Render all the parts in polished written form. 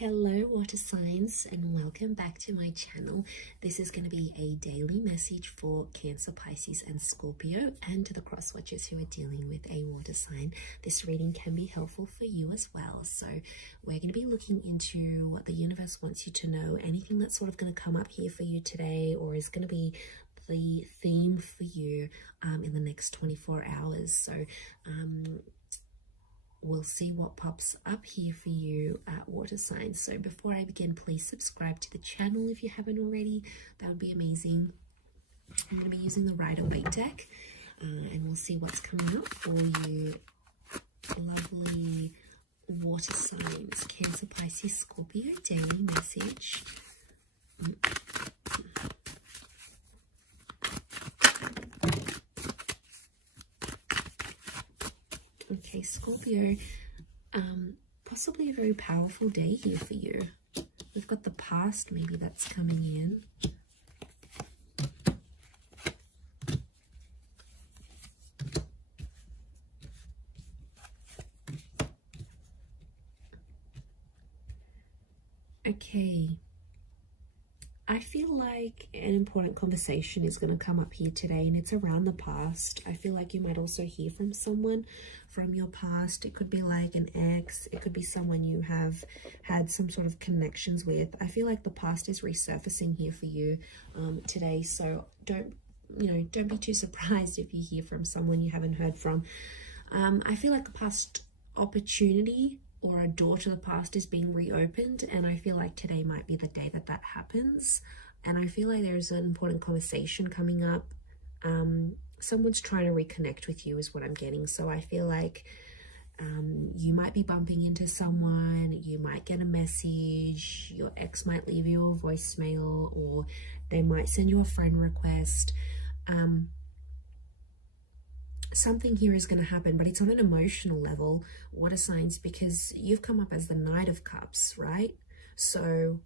Hello water signs, and welcome back to my channel. This is going to be a daily message for Cancer, Pisces and Scorpio, and to the cross watchers who are dealing with a water sign. This reading can be helpful for you as well. So we're going to be looking into what the universe wants you to know, anything that's sort of going to come up here for you today, or is going to be the theme for you in the next 24 hours. So we'll see what pops up here for you at water signs. So before I begin, please subscribe to the channel if you haven't already. That would be amazing. I'm going to be using the Rider-Waite deck, and we'll see what's coming up for you. Lovely water signs, Cancer, Pisces, Scorpio, daily message. Okay, Scorpio, possibly a very powerful day here for you. We've got the past, maybe that's coming in. Okay. I feel like an important conversation is going to come up here today, and it's around the past. I feel like you might also hear from someone from your past. It could be like an ex. It could be someone you have had some sort of connections with. I feel like the past is resurfacing here for you today. So don't be too surprised if you hear from someone you haven't heard from. I feel like a past opportunity or a door to the past is being reopened, and I feel like today might be the day that that happens. And I feel like there's an important conversation coming up. Someone's trying to reconnect with you is what I'm getting. So I feel like you might be bumping into someone, you might get a message, your ex might leave you a voicemail, or they might send you a friend request. Something here is going to happen, but it's on an emotional level, water signs, because you've come up as the Knight of Cups, right? So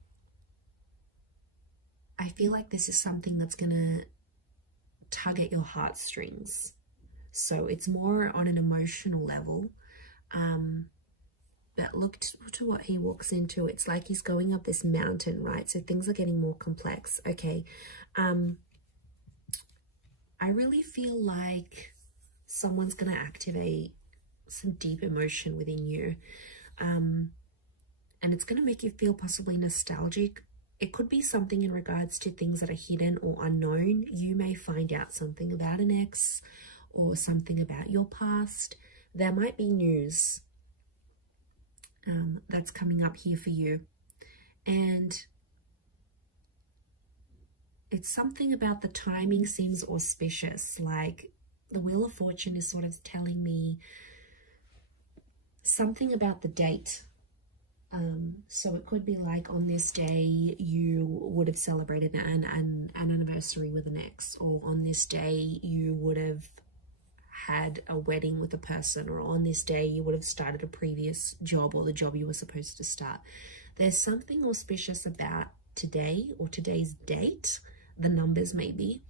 I feel like this is something that's going to tug at your heartstrings. So it's more on an emotional level. But look to what he walks into. It's like he's going up this mountain, right? So things are getting more complex. Okay. I really feel like someone's going to activate some deep emotion within you. And it's going to make you feel possibly nostalgic. It could be something in regards to things that are hidden or unknown. You may find out something about an ex or something about your past. There might be news that's coming up here for you. And it's something about the timing seems auspicious. Like the Wheel of Fortune is sort of telling me something about the date. So it could be like on this day you would have celebrated an anniversary with an ex, or on this day you would have had a wedding with a person, or on this day you would have started a previous job or the job you were supposed to start. There's something auspicious about today or today's date, the numbers maybe.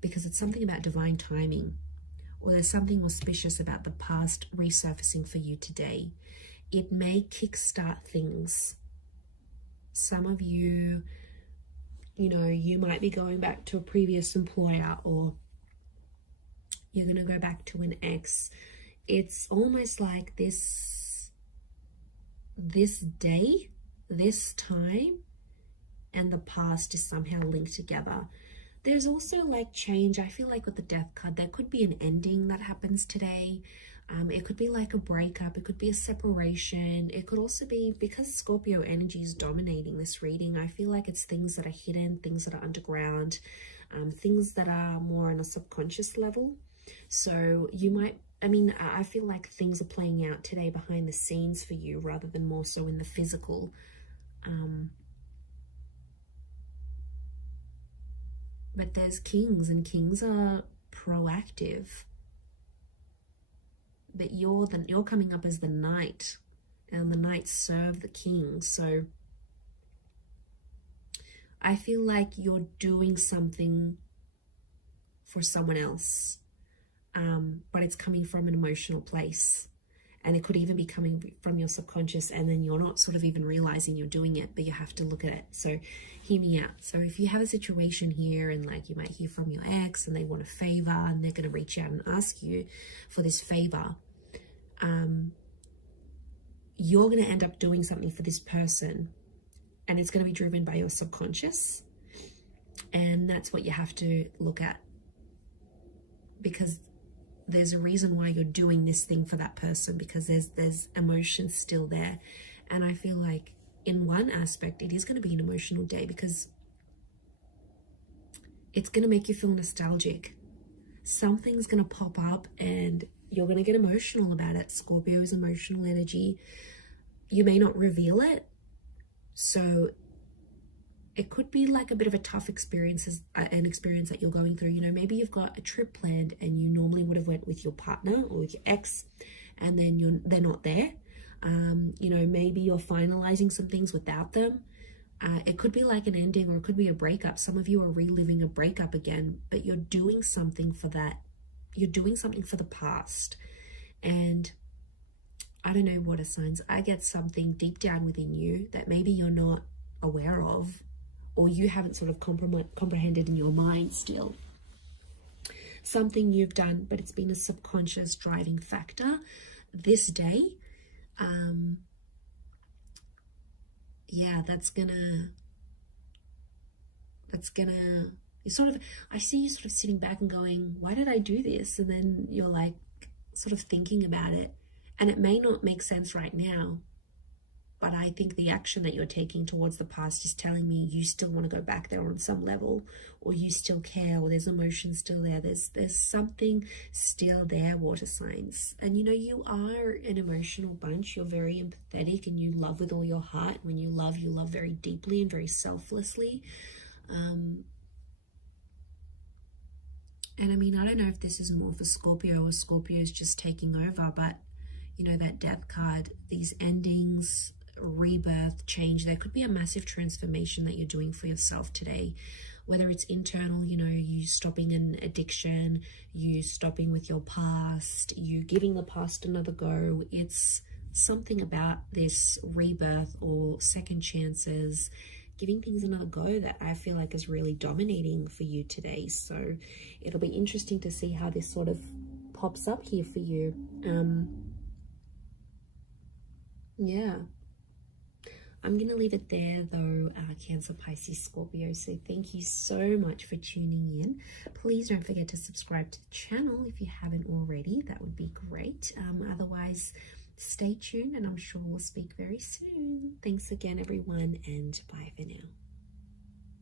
Because it's something about divine timing, or there's something auspicious about the past resurfacing for you today. It may kickstart things. Some of you, you might be going back to a previous employer, or you're going to go back to an ex. It's almost like this day, this time, and the past is somehow linked together. There's also like change. I feel like with the Death card, there could be an ending that happens today. It could be like a breakup. It could be a separation. It could also be, because Scorpio energy is dominating this reading, I feel like it's things that are hidden, things that are underground, things that are more on a subconscious level. So you might, I feel like things are playing out today behind the scenes for you rather than more so in the physical. But there's kings, and kings are proactive. But you're coming up as the knight, and the knights serve the king. So I feel like you're doing something for someone else, but it's coming from an emotional place. And it could even be coming from your subconscious, and then you're not sort of even realizing you're doing it, but you have to look at it. So hear me out. So if you have a situation here, and like you might hear from your ex and they want a favor, and they're going to reach out and ask you for this favor, you're going to end up doing something for this person, and it's going to be driven by your subconscious. And that's what you have to look at, because there's a reason why you're doing this thing for that person, because there's emotions still there. And I feel like in one aspect it is going to be an emotional day, because it's going to make you feel nostalgic. Something's going to pop up and you're going to get emotional about it. Scorpio is emotional energy. You may not reveal it, so it could be like a bit of a tough experience, an experience that you're going through. You know, maybe you've got a trip planned and you normally would have went with your partner or with your ex, and then they're not there. You know, maybe you're finalizing some things without them. It could be like an ending, or it could be a breakup. Some of you are reliving a breakup again, but you're doing something for that. You're doing something for the past. And I don't know, water signs, I get something deep down within you that maybe you're not aware of, or you haven't sort of comprehended in your mind still. Something you've done, but it's been a subconscious driving factor this day. Yeah, that's gonna, you sort of, I see you sort of sitting back and going, why did I do this? And then you're like sort of thinking about it, and it may not make sense right now, but I think the action that you're taking towards the past is telling me you still want to go back there on some level, or you still care, or there's emotion still there. There's something still there, water signs. And you know, you are an emotional bunch. You're very empathetic and you love with all your heart. When you love very deeply and very selflessly. And I mean, I don't know if this is more for Scorpio, or Scorpio is just taking over, but you know, that death card, these endings, rebirth, change, there could be a massive transformation that you're doing for yourself today, whether it's internal, you know, you stopping an addiction, you stopping with your past, you giving the past another go. It's something about this rebirth or second chances, giving things another go, that I feel like is really dominating for you today. So it'll be interesting to see how this sort of pops up here for you. Yeah, I'm going to leave it there though, Cancer, Pisces, Scorpio. So thank you so much for tuning in. Please don't forget to subscribe to the channel if you haven't already. That would be great. Otherwise, stay tuned, and I'm sure we'll speak very soon. Thanks again, everyone, and bye for now.